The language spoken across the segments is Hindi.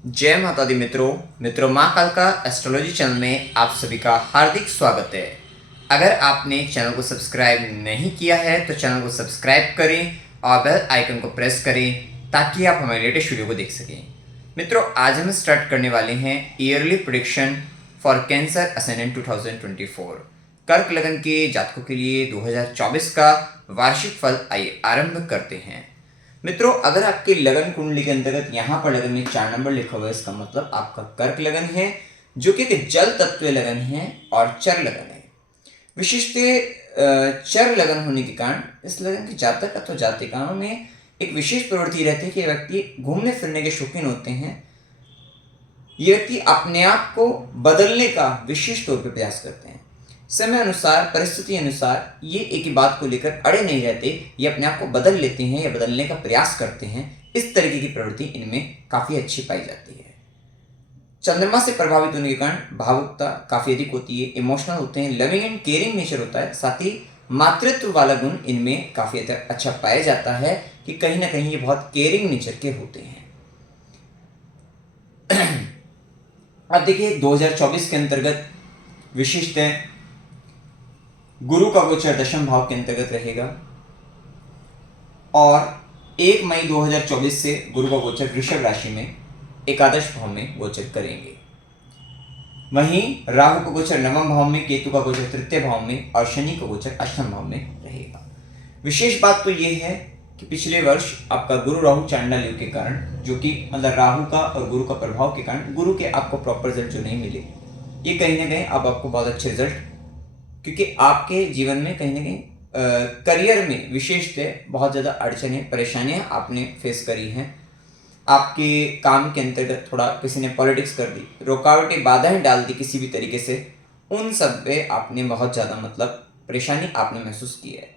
जय माता दी मित्रों माँ कालका एस्ट्रोलॉजी चैनल में आप सभी का हार्दिक स्वागत है। अगर आपने चैनल को सब्सक्राइब नहीं किया है तो चैनल को सब्सक्राइब करें और बेल आइकन को प्रेस करें ताकि आप हमारे लेटेस्ट वीडियो को देख सकें। मित्रों, आज हम स्टार्ट करने वाले हैं yearly prediction for cancer ascendant 2024। कर्क लगन के जातकों के लिए 2024 का वार्षिक फल आइए आरंभ करते हैं। मित्रों, अगर आपकी लगन कुंडली के अंतर्गत यहाँ पर लगन में 4 नंबर लिखा हुआ है, इसका मतलब आपका कर्क लगन है, जो कि एक जल तत्व लगन है और चर लगन है। विशिष्ट चर लगन होने के कारण इस लगन के जातक अथवा जातिकाओं में एक विशेष प्रवृत्ति रहती है कि व्यक्ति घूमने फिरने के शौकीन होते हैं। ये व्यक्ति अपने आप को बदलने का विशेष तौर पर प्रयास करते हैं। समय अनुसार, परिस्थिति अनुसार ये एक ही बात को लेकर अड़े नहीं रहते, ये अपने आप को बदल लेते हैं या बदलने का प्रयास करते हैं। इस तरीके की प्रवृत्ति इनमें काफ़ी अच्छी पाई जाती है। चंद्रमा से प्रभावित होने के कारण भावुकता काफ़ी अधिक होती है, इमोशनल होते हैं, लविंग एंड केयरिंग नेचर होता है। साथ ही मातृत्व वाला गुण इनमें काफ़ी अच्छा पाया जाता है कि कहीं ना कहीं ये बहुत केयरिंग नेचर के होते हैं। अब देखिए 2024 के अंतर्गत विशिष्ट है, गुरु का गोचर दशम भाव के अंतर्गत रहेगा और 1 मई 2024 से गुरु का गोचर वृषभ राशि में एकादश भाव में गोचर करेंगे। वहीं राहु का गोचर नवम भाव में, केतु का गोचर तृतीय भाव में और शनि का गोचर अष्टम भाव में रहेगा। विशेष बात तो यह है कि पिछले वर्ष आपका गुरु राहु चांडाल योग के कारण, जो कि मतलब राहु का और गुरु का प्रभाव के कारण गुरु के आपको प्रॉपर रिजल्ट जो नहीं मिले, ये कहीं ना कहीं अब आपको बहुत अच्छे रिजल्ट, क्योंकि आपके जीवन में कहीं ना कहीं करियर में विशेषतः बहुत ज़्यादा अड़चनें, परेशानियां आपने फेस करी हैं। आपके काम के अंतर्गत थोड़ा किसी ने पॉलिटिक्स कर दी, रुकावटें, बाधाएं डाल दी किसी भी तरीके से, उन सब पे आपने बहुत ज़्यादा मतलब परेशानी आपने महसूस की है।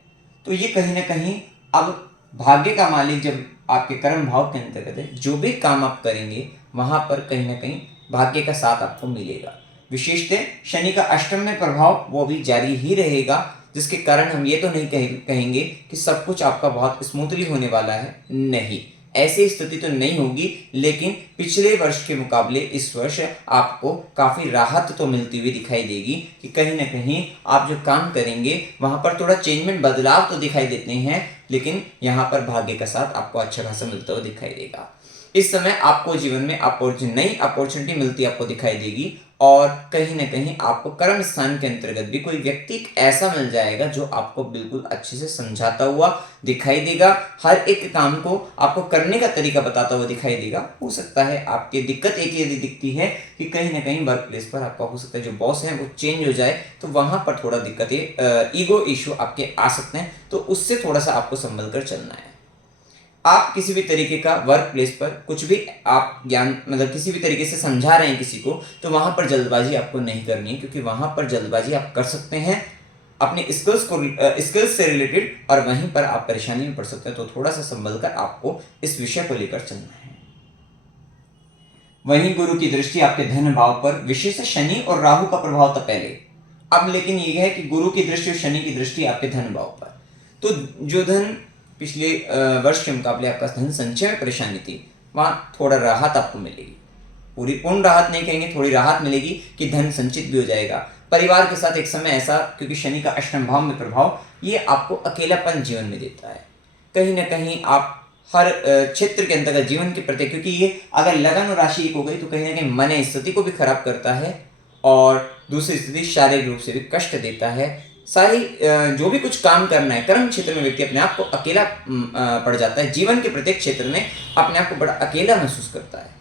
तो ये कहीं ना कहीं अब भाग्य का मालिक जब आपके कर्म भाव के अंतर्गत है, जो भी काम आप करेंगे वहाँ पर कहीं ना कहीं भाग्य का साथ आपको मिलेगा। विशेषतः शनि का अष्टम में प्रभाव वो भी जारी ही रहेगा, जिसके कारण हम ये तो नहीं कहेंगे कि सब कुछ आपका बहुत स्मूथली होने वाला है। नहीं, ऐसी स्थिति तो नहीं होगी, लेकिन पिछले वर्ष के मुकाबले इस वर्ष आपको काफ़ी राहत तो मिलती हुई दिखाई देगी कि कहीं ना कहीं आप जो काम करेंगे वहाँ पर थोड़ा चेंजमेंट, बदलाव तो दिखाई देते हैं, लेकिन यहाँ पर भाग्य का साथ आपको अच्छा खासा मिलता हुआ दिखाई देगा। इस समय आपको जीवन में नई अपॉर्चुनिटी मिलती आपको दिखाई देगी और कहीं ना कहीं आपको कर्म स्थान के अंतर्गत भी कोई व्यक्ति ऐसा मिल जाएगा जो आपको बिल्कुल अच्छे से समझाता हुआ दिखाई देगा, हर एक काम को आपको करने का तरीका बताता हुआ दिखाई देगा। हो सकता है आपकी दिक्कत एक ही यदि दिखती है कि कहीं ना कहीं वर्क प्लेस पर आपका हो सकता है जो बॉस है वो चेंज हो जाए, तो वहां पर थोड़ा दिक्कतें, ईगो इशू आपके आ सकते हैं, तो उससे थोड़ा सा आपको संभल कर चलना है। आप किसी भी तरीके का वर्क प्लेस पर कुछ भी आप ज्ञान मतलब किसी भी तरीके से समझा रहे हैं किसी को, तो वहां पर जल्दबाजी आपको नहीं करनी है, क्योंकि वहां पर जल्दबाजी आप कर सकते हैं अपने स्किल्स से रिलेटेड और वहीं पर आप परेशानी में पड़ सकते हैं। तो थोड़ा सा संभल कर आपको इस विषय को लेकर चलना है। वहीं गुरु की दृष्टि आपके धन भाव पर, विशेष शनि और राहु का प्रभाव था पहले, अब लेकिन यह है कि गुरु की दृष्टि और शनि की दृष्टि आपके धन भाव पर। तो जो धन पिछले वर्ष के मुकाबले आपका धन संचय में परेशानी थी, वहां थोड़ा राहत आपको मिलेगी। पूरी पूर्ण राहत नहीं कहेंगे, थोड़ी राहत मिलेगी कि धन संचित भी हो जाएगा। परिवार के साथ एक समय ऐसा, क्योंकि शनि का अष्टम भाव में प्रभाव, ये आपको अकेलापन जीवन में देता है। कहीं ना कहीं आप हर क्षेत्र के अंतर्गत जीवन के प्रति, क्योंकि ये अगर लगन और राशि एक हो गई तो कहीं ना कहीं मन स्थिति को भी खराब करता है और दूसरी स्थिति शारीरिक रूप से भी कष्ट देता है। सारी जो भी कुछ काम करना है कर्म क्षेत्र में व्यक्ति अपने आप को अकेला पड़ जाता है, जीवन के प्रत्येक क्षेत्र में अपने आप को बड़ा अकेला महसूस करता है।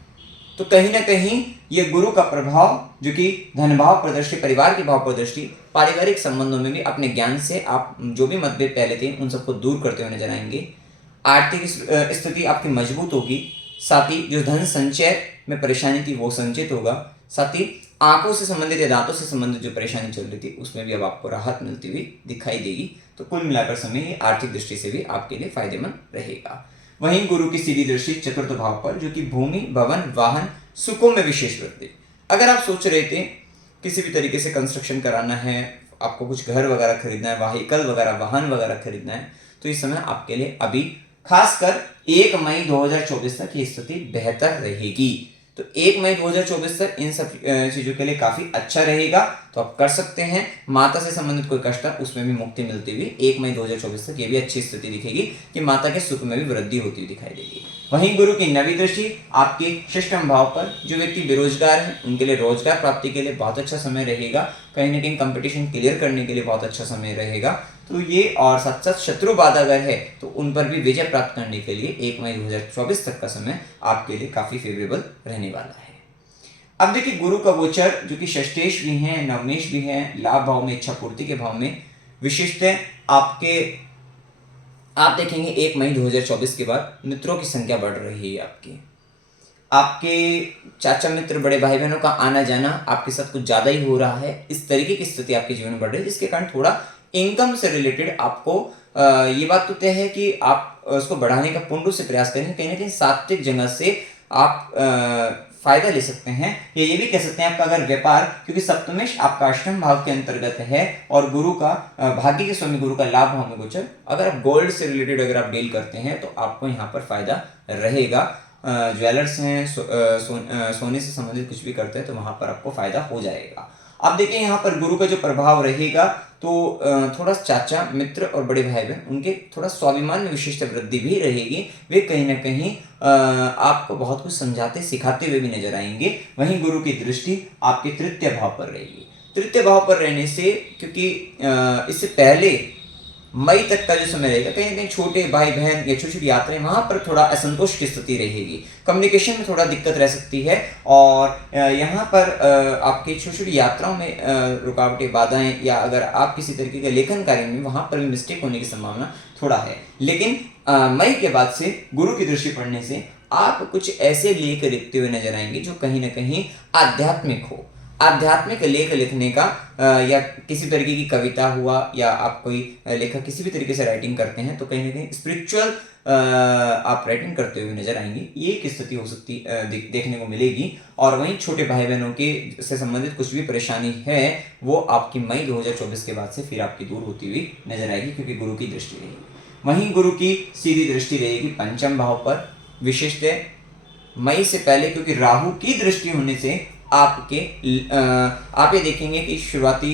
तो कहीं ना कहीं ये गुरु का प्रभाव, जो कि धन भाव पर दृष्टि, परिवार के भाव पर दृष्टि, पारिवारिक संबंधों में भी अपने ज्ञान से आप जो भी मतभेद पहले थे उन सबको दूर करते हुए नजर आएंगे। आर्थिक स्थिति आपकी मजबूत होगी, साथ ही जो धन संचय में परेशानी थी वो संचित होगा, साथ ही आंखों से संबंधित या दांतों से संबंधित जो परेशानी चल रही थी उसमें भी अब आपको राहत मिलती हुई दिखाई देगी। तो कुल मिलाकर समय ये आर्थिक दृष्टि से भी आपके लिए फायदेमंद रहेगा। वहीं गुरु की सीधी दृष्टि चतुर्थ भाव पर, जो कि भूमि, भवन, वाहन, सुखों में विशेष वृद्धि। अगर आप सोच रहे थे किसी भी तरीके से कंस्ट्रक्शन कराना है, आपको कुछ घर वगैरह खरीदना है, व्हीकल वगैरह, वाहन वगैरह खरीदना है, तो इस समय आपके लिए अभी खासकर 1 मई 2024 तक ये स्थिति बेहतर रहेगी। तो 1 मई 2024 तक इन सब चीज़ों के लिए काफ़ी अच्छा रहेगा, तो आप कर सकते हैं। माता से संबंधित कोई कष्ट है उसमें भी मुक्ति मिलती हुई 1 मई 2024 तक ये भी अच्छी स्थिति दिखेगी कि माता के सुख में भी वृद्धि होती हुई दिखाई देगी। वहीं गुरु की नवी दृष्टि आपके षष्ठम भाव पर, जो व्यक्ति बेरोजगार हैं उनके लिए रोजगार प्राप्ति के लिए बहुत अच्छा समय रहेगा, कहीं ना कहीं कंपटीशन क्लियर करने के लिए बहुत अच्छा समय रहेगा। तो ये और साथ साथ शत्रु बाधा अगर है तो उन पर भी विजय प्राप्त करने के लिए 1 मई 2024 तक का समय आपके लिए काफी फेवरेबल रहने वाला है। अब देखिए गुरु का गोचर जो कि षष्ठेश भी हैं, नवमेश भी हैं, लाभ भाव में, इच्छा पूर्ति के भाव में, विशिष्टतः आप देखेंगे 1 मई 2024 के बाद मित्रों की संख्या बढ़ रही है। आपके चाचा मित्र, बड़े भाई बहनों का आना जाना आपके साथ कुछ ज़्यादा ही हो रहा है। इस तरीके की स्थिति आपके जीवन में बढ़ रही है, जिसके कारण थोड़ा इनकम से रिलेटेड आपको ये बात तो तय है कि आप उसको बढ़ाने का पूर्ण रूप से प्रयास करेंगे। कहीं ना कहीं सात्विक जगह से आप फायदा ले सकते हैं, या ये भी कह सकते हैं आपका अगर व्यापार, क्योंकि सप्तमेश आपका अष्टम भाव के अंतर्गत है और गुरु का भाग्य के स्वामी गुरु का लाभ भाव में गोचर, अगर आप गोल्ड से रिलेटेड अगर आप डील करते हैं तो आपको यहाँ पर फायदा रहेगा। ज्वेलर्स हैं, सोने से संबंधित कुछ भी करते हैं तो वहां पर आपको फायदा हो जाएगा। अब देखिए यहाँ पर गुरु का जो प्रभाव रहेगा तो थोड़ा चाचा मित्र और बड़े भाई बहन उनके थोड़ा स्वाभिमान में विशिष्ट वृद्धि भी रहेगी। वे कहीं ना कहीं आपको बहुत कुछ समझाते सिखाते हुए भी नजर आएंगे। वहीं गुरु की दृष्टि आपके तृतीय भाव पर रहेगी। तृतीय भाव पर रहने से, क्योंकि इससे पहले मई तक का जो समय रहेगा, कहीं ना कहीं छोटे भाई बहन या छोटी छोटी यात्राएं, वहां पर थोड़ा असंतोष की स्थिति रहेगी, कम्युनिकेशन में थोड़ा दिक्कत रह सकती है। और यहाँ पर आपकी छोटी छोटी यात्राओं में रुकावटें, बाधाएं, या अगर आप किसी तरीके के लेखन कार्य में वहां पर भी मिस्टेक होने की संभावना थोड़ा है। लेकिन मई के बाद से गुरु की दृष्टि पड़ने से आप कुछ ऐसे लेख लिखते हुए नजर आएंगे जो कहीं ना कहीं आध्यात्मिक हो। आध्यात्मिक लेख लिखने का या किसी तरीके की कविता हुआ, या आप कोई लेखक किसी भी तरीके से राइटिंग करते हैं तो कहीं ना कहीं स्पिरिचुअल आप राइटिंग करते हुए नजर आएंगे। ये एक स्थिति हो सकती देखने को मिलेगी। और वहीं छोटे भाई बहनों के से संबंधित कुछ भी परेशानी है वो आपकी मई 2024 के बाद से फिर आपकी दूर होती हुई नजर आएगी, क्योंकि गुरु की दृष्टि रहेगी। वहीं गुरु की सीधी दृष्टि रहेगी पंचम भाव पर, विशिष्ट मई से पहले, क्योंकि राहु की दृष्टि होने से आप ये देखेंगे कि शुरुआती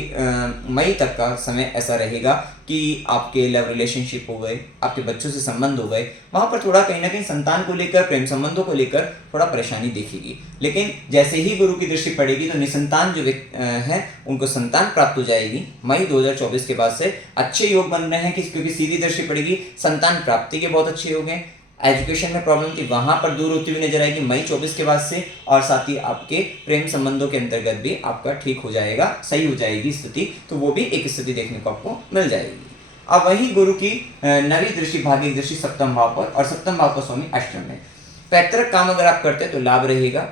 मई तक का समय ऐसा रहेगा कि आपके लव रिलेशनशिप हो गए, आपके बच्चों से संबंध हो गए, वहां पर थोड़ा कहीं ना कहीं संतान को लेकर, प्रेम संबंधों को लेकर थोड़ा परेशानी दिखेगी। लेकिन जैसे ही गुरु की दृष्टि पड़ेगी तो निसंतान जो हैं उनको संतान प्राप्त हो जाएगी। मई 2024 के बाद से अच्छे योग बन रहे हैं, क्योंकि सीधी दृष्टि पड़ेगी, संतान प्राप्ति के बहुत अच्छे योग हैं। एजुकेशन में प्रॉब्लम थी वहां पर दूर होती हुई नजर आएगी मई 24 के बाद से। और साथ ही आपके प्रेम संबंधों के अंतर्गत भी आपका ठीक हो जाएगा, सही हो जाएगी स्थिति, तो वो भी एक स्थिति देखने को आपको मिल जाएगी। अब वही गुरु की नवी दृष्टि, भाग्य दृष्टि सप्तम भाव पर, और सप्तम भाव का स्वामी अष्टम में। पैतृक काम अगर आप करते हैं तो लाभ रहेगा।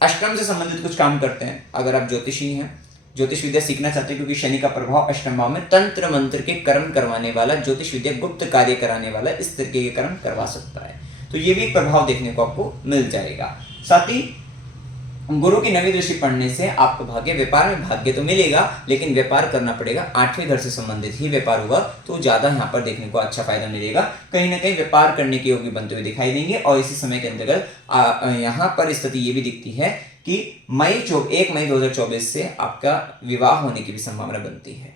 अष्टम से संबंधित कुछ काम करते हैं, अगर आप ज्योतिषी हैं, ज्योतिष विद्या सीखना चाहते हैं, क्योंकि शनि का प्रभाव अष्टम भाव में तंत्र मंत्र के कर्म करवाने वाला, ज्योतिष विद्या गुप्त कार्य कराने वाला, इस तरीके के कर्म करवा सकता है, तो ये भी प्रभाव देखने को आपको मिल जाएगा। साथ ही गुरु की नवी दृष्टि पढ़ने से आपको भाग्य, व्यापार में भाग्य तो मिलेगा, लेकिन व्यापार करना पड़ेगा, 8वें घर से संबंधित ही व्यापार होगा, तो ज्यादा यहाँ पर देखने को अच्छा फायदा मिलेगा। कहीं ना कहीं व्यापार करने के योग्य बनते हुए दिखाई देंगे। और इसी समय के अंतर्गत यहाँ पर स्थिति ये भी दिखती है कि 1 मई 2024 से आपका विवाह होने की भी संभावना बनती है।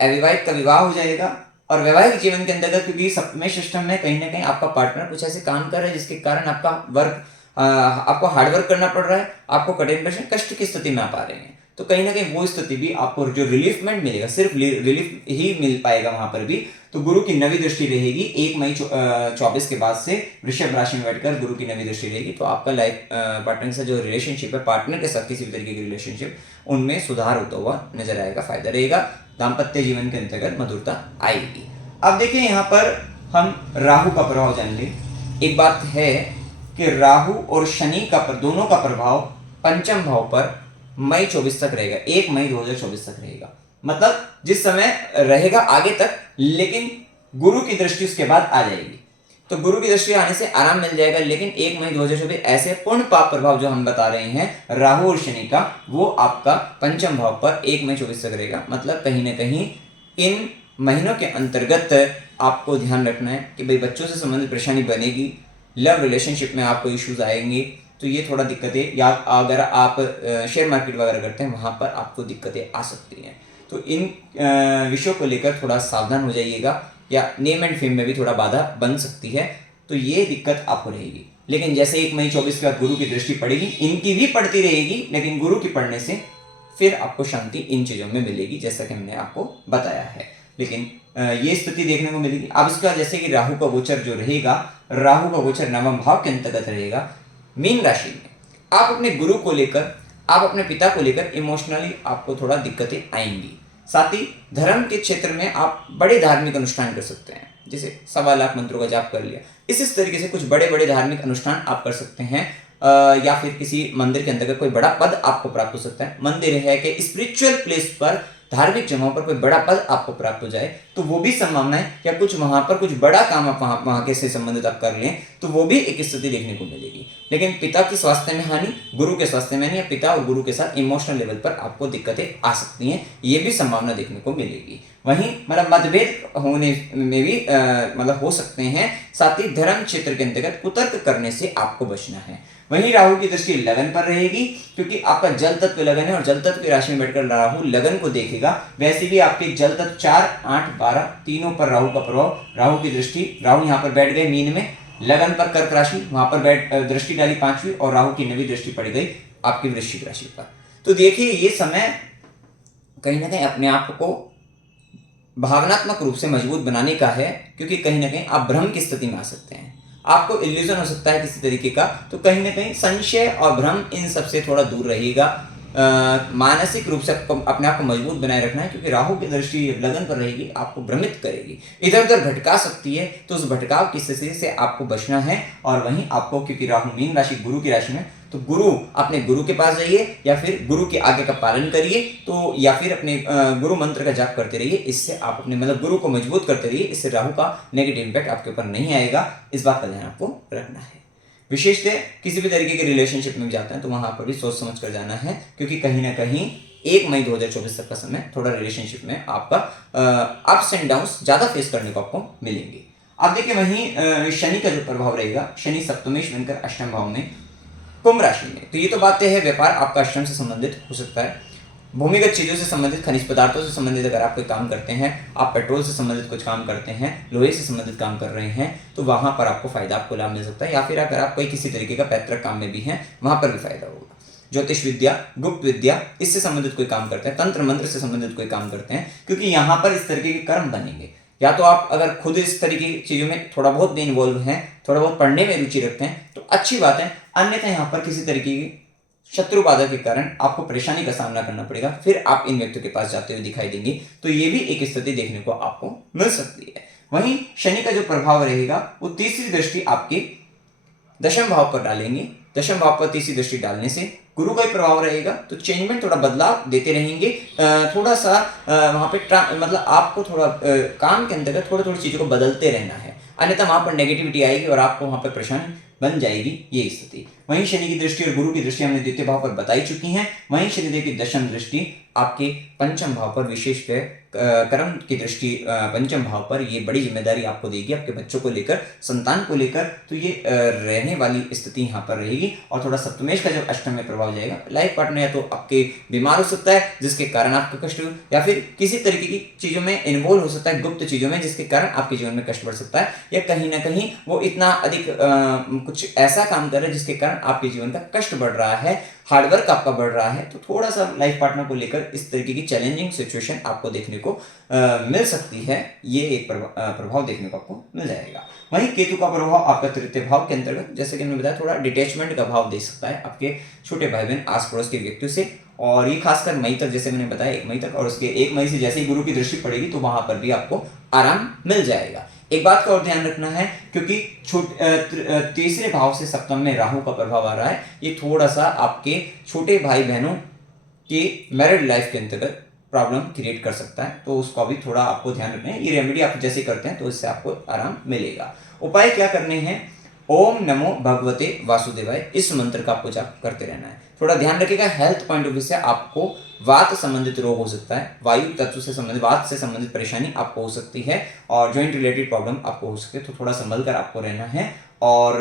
अविवाहित का विवाह हो जाएगा। और वैवाहिक जीवन के अंतर्गत, क्योंकि सप्तमें सिस्टम में कहीं ना कहीं आपका पार्टनर कुछ ऐसे काम कर रहा है जिसके कारण आपको हार्डवर्क करना पड़ रहा है, आपको कठिन प्रश्न कष्ट की स्थिति में आ पा रहे हैं, तो कहीं ना कहीं वो स्थिति भी आपको जो रिलीफमेंट मिलेगा, सिर्फ रिलीफ ही मिल पाएगा वहां पर भी। तो गुरु की नवी दृष्टि रहेगी 1 मई 24 के बाद से वृषभ राशि में बैठकर गुरु की नवी दृष्टि रहेगी, तो आपका लाइफ पार्टनर के साथ जो रिलेशनशिप है, पार्टनर के साथ किसी भी तरीके की रिलेशनशिप, उनमें सुधार होता हुआ नजर आएगा, फायदा रहेगा। दाम्पत्य जीवन के अंतर्गत मधुरता आएगी। अब देखिए यहाँ पर हम राहु का प्रभाव जान लें। एक बात है कि राहु और शनि का दोनों का प्रभाव पंचम भाव पर मई 24 तक रहेगा, 1 मई 2024 तक रहेगा, मतलब जिस समय रहेगा आगे तक, लेकिन गुरु की दृष्टि उसके बाद आ जाएगी। तो गुरु की दृष्टि आने से आराम मिल जाएगा, लेकिन 1 मई 2024 ऐसे पूर्ण पाप प्रभाव जो हम बता रहे हैं राहु और शनि का, वो आपका पंचम भाव पर 1 मई 24 तक रहेगा। मतलब कहीं ना कहीं इन महीनों के अंतर्गत आपको ध्यान रखना है कि भाई बच्चों से संबंधित परेशानी बनेगी, लव रिलेशनशिप में आपको इश्यूज आएंगे, तो ये थोड़ा दिक्कतें, या अगर आप शेयर मार्केट वगैरह करते हैं वहाँ पर आपको दिक्कतें आ सकती हैं। तो इन विषयों को लेकर थोड़ा सावधान हो जाइएगा, या नेम एंड फेम में भी थोड़ा बाधा बन सकती है, तो ये दिक्कत आपको रहेगी। लेकिन जैसे 1 मई 24 के बाद गुरु की दृष्टि पड़ेगी, इनकी भी पड़ती रहेगी, लेकिन गुरु की पड़ने से फिर आपको शांति इन चीज़ों में मिलेगी, जैसा कि हमने आपको बताया है। लेकिन ये स्थिति देखने को मिलेगी। अब इसके बाद जैसे कि राहु का गोचर जो रहेगा, राहु का गोचर नवम भाव के अंतर्गत रहेगा मीन राशि में। आप अपने गुरु को लेकर, आप अपने पिता को लेकर इमोशनली आपको थोड़ा दिक्कतें आएंगी। साथ ही धर्म के क्षेत्र में आप बड़े धार्मिक अनुष्ठान कर सकते हैं, जैसे 1.25 लाख मंत्रों का जाप कर लिया। इस तरीके से कुछ बड़े बड़े धार्मिक अनुष्ठान आप कर सकते हैं, या फिर किसी मंदिर के अंतर्गत कोई बड़ा पद आपको प्राप्त हो सकता है। मंदिर है कि स्पिरिचुअल प्लेस पर, धार्मिक जगहों पर कोई बड़ा पद आपको प्राप्त हो जाए, तो वो भी संभावना है। या कुछ वहां पर कुछ बड़ा काम आप वहां के से संबंधित आप कर लें, तो वो भी एक स्थिति देखने को मिलेगी। लेकिन पिता की स्वास्थ्य में हानि, गुरु के स्वास्थ्य में हानि, या पिता और गुरु के साथ इमोशनल लेवल पर आपको दिक्कतें आ सकती हैं, ये भी संभावना देखने को मिलेगी। वहीं मतलब मतभेद होने में भी मतलब हो सकते हैं। साथ ही धर्म क्षेत्र के अंतर्गत कुतर्क करने से आपको बचना है। वहीं राहु की दृष्टि लगन पर रहेगी, क्योंकि आपका जल तत्व लगन है और जल तत्व की राशि में बैठकर राहु लगन को देखेगा। वैसे भी आपके जल तत्व 4, 8, 12 तीनों पर राहु का प्रभाव, राहु की दृष्टि, राहु यहाँ पर बैठ गए मीन में, लगन पर कर्क राशि, वहां पर बैठ दृष्टि डाली 5वीं, और राहु की 9वीं दृष्टि पड़ गई आपकी वृश्चिक राशि पर। तो देखिए ये समय कहीं ना कहीं अपने आप को भावनात्मक रूप से मजबूत बनाने का है, क्योंकि कहीं ना कहीं आप भ्रम की स्थिति में आ सकते हैं, आपको इल्यूजन हो सकता है किसी तरीके का। तो कहीं ना कहीं संशय और भ्रम इन सबसे थोड़ा दूर रहिएगा। मानसिक रूप से अपने आप को मजबूत बनाए रखना है, क्योंकि राहु की दृष्टि लगन पर रहेगी, आपको भ्रमित करेगी, इधर उधर भटका सकती है। तो उस भटकाव की स्थिति से आपको बचना है। और वहीं आपको, क्योंकि राहु मीन राशि गुरु की राशि में, तो गुरु, अपने गुरु के पास जाइए, या फिर गुरु के आगे का पालन करिए, तो या फिर अपने गुरु मंत्र का जाप करते रहिए। इससे आप अपने मतलब गुरु को मजबूत करते रहिए, इससे राहु का नेगेटिव इंपैक्ट आपके ऊपर नहीं आएगा। इस बात का ध्यान आपको रखना है। विशेषतः किसी भी तरीके के रिलेशनशिप में भी जाते हैं तो वहां पर भी सोच समझ कर जाना है, क्योंकि कहीं ना कहीं 1 मई 2024 तक का समय थोड़ा रिलेशनशिप में आपका अप्स एंड डाउन्स ज्यादा फेस करने को आपको मिलेंगे। अब देखिए वहीं शनि का जो प्रभाव रहेगा, शनि सप्तमेश बनकर अष्टम भाव में कुंभ राशि में। तो ये तो बातें है, व्यापार आपका अष्टम से संबंधित हो सकता है, भूमिगत चीजों से संबंधित, खनिज पदार्थों से संबंधित अगर आप कोई काम करते हैं, आप पेट्रोल से संबंधित कुछ काम करते हैं, लोहे से संबंधित काम कर रहे हैं, तो वहां पर आपको फायदा, आपको लाभ मिल सकता है। या फिर अगर आप कोई किसी तरीके का पैतृक काम में भी हैं, वहां पर भी फायदा होगा। ज्योतिष विद्या, गुप्त विद्या, इससे संबंधित कोई काम करते हैं, तंत्र मंत्र से संबंधित कोई काम करते हैं, क्योंकि यहाँ पर इस तरीके के कर्म बनेंगे। या तो आप अगर खुद इस तरीके की चीजों में थोड़ा बहुत भी इन्वॉल्व हैं, थोड़ा बहुत पढ़ने में रुचि रखते हैं, तो अच्छी बात है। अन्यथा यहाँ पर किसी तरीके की शत्रु बाधा के कारण आपको परेशानी का सामना करना पड़ेगा, फिर आप इन व्यक्तियों के पास जाते हुए दिखाई देंगे। तो ये भी एक स्थिति देखने को आपको मिल सकती है। वहीं शनि का जो प्रभाव रहेगा, वो तीसरी दृष्टि आपके दशम भाव पर डालेंगे। दशम भाव पर तीसरी दृष्टि डालने से गुरु का प्रभाव रहेगा, तो चेंजमेंट, थोड़ा बदलाव देते रहेंगे। थोड़ा सा वहां पे मतलब आपको थोड़ा काम के अंतर्गत थोड़ी थोड़ी चीजों को बदलते रहना है, अन्यथा वहां पर नेगेटिविटी आएगी और आपको वहां पर परेशानी बन जाएगी ये स्थिति। वहीं शनि की दृष्टि और गुरु की दृष्टि हमने द्वितीय भाव पर बताई चुकी हैं। वहीं शनिदेव की दशम दृष्टि आपके पंचम भाव पर, विशेष कर्म की दृष्टि पंचम भाव पर, ये बड़ी जिम्मेदारी आपको देगी आपके बच्चों को लेकर, संतान को लेकर। तो ये रहने वाली स्थिति यहाँ पर रहेगी। और थोड़ा सप्तमेश का जब अष्टम में प्रभाव जाएगा, लाइफ पार्टनर या तो आपके बीमार हो सकता है जिसके कारण आपका कष्ट हो, या फिर किसी तरीके की चीजों में इन्वॉल्व हो सकता है, गुप्त चीजों में, जिसके कारण आपके जीवन में कष्ट बढ़ सकता है, या कहीं ना कहीं वो इतना अधिक कुछ ऐसा काम कर रहे हैं जिसके कारण आपके जीवन का कष्ट बढ़ रहा है, हार्डवर्क आपका बढ़ रहा है। तो थोड़ा सा लाइफ पार्टनर को लेकर इस तरीके की चैलेंजिंग सिचुएशन आपको देखने को मिल सकती है। ये एक प्रभाव देखने को आपको मिल जाएगा। वहीं केतु का प्रभाव आपका तृतीय भाव के अंतर्गत, जैसे कि हमने बताया, थोड़ा डिटैचमेंट का भाव दे सकता है आपके छोटे भाई बहन, आस पड़ोस के व्यक्तियों से। और ये खासकर मई तक, जैसे मैंने बताया 1 मई तक, और उसके 1 मई से जैसे ही गुरु की दृष्टि पड़ेगी तो वहां पर भी आपको आराम मिल जाएगा। एक बात का और ध्यान रखना है, क्योंकि तीसरे भाव से सप्तम में राहु का प्रभाव आ रहा है, ये थोड़ा सा आपके छोटे भाई बहनों की मैरिड लाइफ के अंतर्गत प्रॉब्लम क्रिएट कर सकता है, तो उसका भी थोड़ा आपको ध्यान रखना है। ये रेमेडी आप जैसे करते हैं तो इससे आपको आराम मिलेगा। उपाय क्या करने हैं? ओम नमो भगवते वासुदेवाय, इस मंत्र का आपको जाप करते रहना है। थोड़ा ध्यान रखिएगा, हेल्थ पॉइंट ऑफ व्यू से आपको वात संबंधित रोग हो सकता है, वायु तत्व से संबंधित, वात से संबंधित परेशानी आपको हो सकती है, और जॉइंट रिलेटेड प्रॉब्लम आपको हो सकती है। तो थोड़ा संभल कर आपको रहना है। और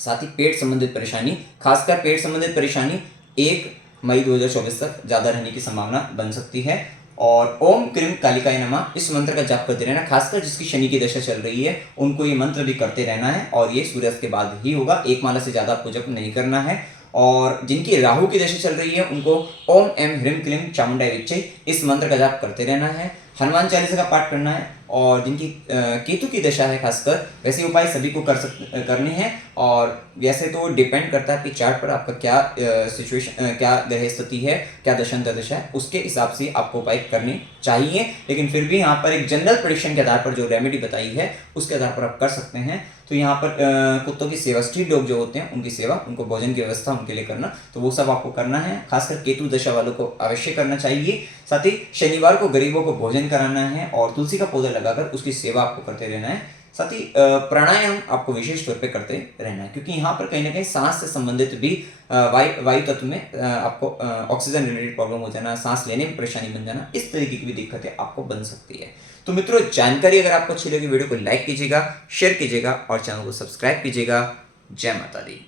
साथ ही पेट संबंधित परेशानी, खासकर पेट संबंधित परेशानी 1 मई 2024 तक ज़्यादा रहने की संभावना बन सकती है। और ओम क्रीम कालिकाय नमः इस मंत्र का जाप करते रहना, खासकर जिसकी शनि की दशा चल रही है उनको ये मंत्र भी करते रहना है और ये सूर्यास्त के बाद ही होगा। 1 माला से ज़्यादा आपको जप नहीं करना है। और जिनकी राहु की दशा चल रही है उनको ओम एम ह्रीम क्लीम चामुंडाय विच्चय इस मंत्र का जाप करते रहना है। हनुमान चालीसा का पाठ करना है। और जिनकी केतु की दशा है खासकर, वैसे उपाय सभी को करने हैं। और वैसे तो डिपेंड करता है आपकी चार्ट पर आपका क्या सिचुएशन, क्या ग्रह स्थिति है, क्या दशांतर दशा है, उसके हिसाब से आपको उपाय करने चाहिए। लेकिन फिर भी यहाँ पर एक जनरल प्रेडिक्शन के आधार पर जो रेमेडी बताई है उसके आधार पर आप कर सकते हैं। तो यहाँ पर कुत्तों की सेवा, स्ट्रीट डॉग जो होते हैं उनकी सेवा, उनको भोजन की व्यवस्था उनके लिए करना, तो वो सब आपको करना है। खासकर केतु दशा वालों को अवश्य करना चाहिए। साथ ही शनिवार को गरीबों को भोजन कराना है और तुलसी का पौधा लगाकर उसकी सेवा आपको करते रहना है। साथ ही प्राणायाम आपको विशेष तौर पे करते रहना है, क्योंकि यहाँ पर कहीं ना कहीं सांस से संबंधित भी वायु तत्व में आपको ऑक्सीजन रिलेटेड प्रॉब्लम हो जाना, सांस लेने में परेशानी बन जाना, इस तरीके की भी दिक्कतें आपको बन सकती है। तो मित्रों, जानकारी अगर आपको अच्छी लगी वीडियो को लाइक कीजिएगा, शेयर कीजिएगा और चैनल को सब्सक्राइब कीजिएगा। जय माता दी।